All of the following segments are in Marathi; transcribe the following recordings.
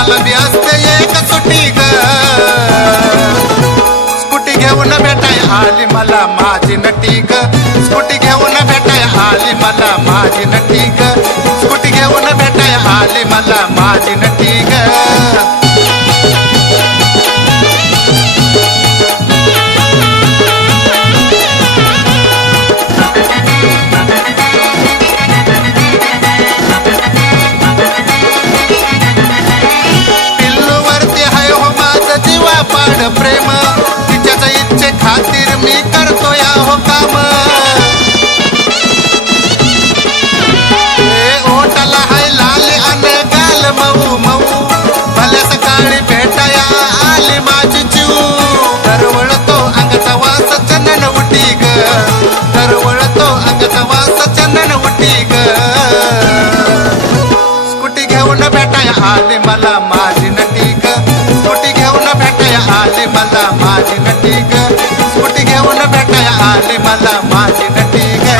मला बी असते एक सुट्टी ग स्कूटी घेऊन भेटाय आली मला माझी नटी ग स्कूटी घेऊन भेटाय आली मला माझी नटी ग स्कूटी घेऊन भेटाय आली मला माझी नटी ग प्रेम तिच्याच इच्छे खातीर मी करतो या हो काम ओटाला हाय लाल अन गाल मऊ मऊ भल्या सकाळी भेटाया आली माझी जीव दरवळतो अंगाचा वास चंदन उटी ग दरवळतो अंगाचा वास चंदन उटी ग स्कूटी घेऊन भेटाय आली मला माझी नटी ग स्कूटी घेऊन भेटाय आली मला माझी नटी ग स्कूटी घेऊन भेटाय आली मला माझी नटी ग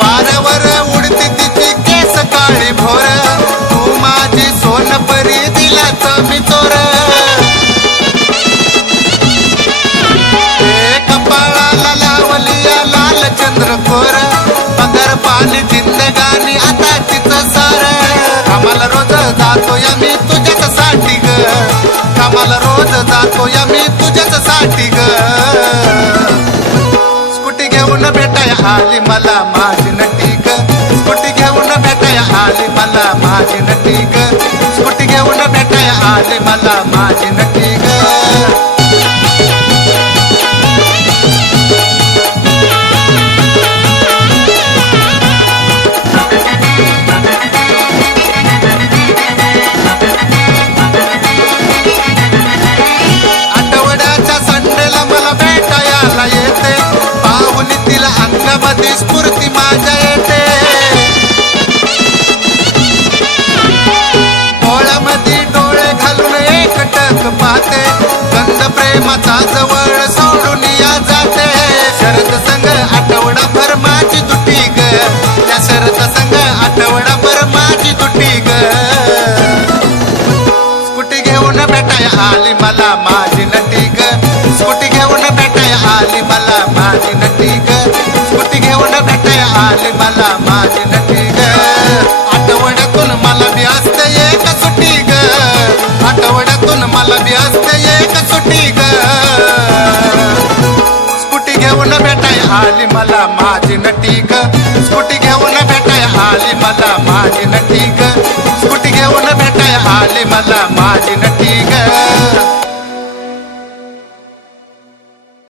वाऱ्यावर उडती तिची केस काळी भोर तू माझी सोनपरी दिलाच मी चोर चंद्रकोर पगार पाणी जिंदगानी आता तिचं सार कामाला रोज जातो या मी तुझ्याच साठी ग कामाला रोज जातो या मी तुझ्याच साठी ग स्कूटी घेऊन भेटाय आली मला माझी नटी ग स्कूटी घेऊन भेटाय आली मला माझी नटी ग स्कूटी घेऊन भेटाय आली मला माझी नटी ग अंगामध्ये स्फूर्ती माझ्या येते डोळ्यामध्ये डोळे घालून एकटक पाहते गंध प्रेमाचा जवळ सोडून या जाते शरद संग आठवडाभर माझी दुटी ग त्या शरद संग आठवडाभर माझी दुटी ग स्कूटी घेऊन भेटाय आली मला माझी नटी ग स्कूटी घेऊन भेटाय आली मला माझी नटी ग स्कूटी घेऊन भेटाय आली मला माझी नटी ग आठवड्यातून मला बी असते एक सुट्टी ग आठवड्यातून मला बी असते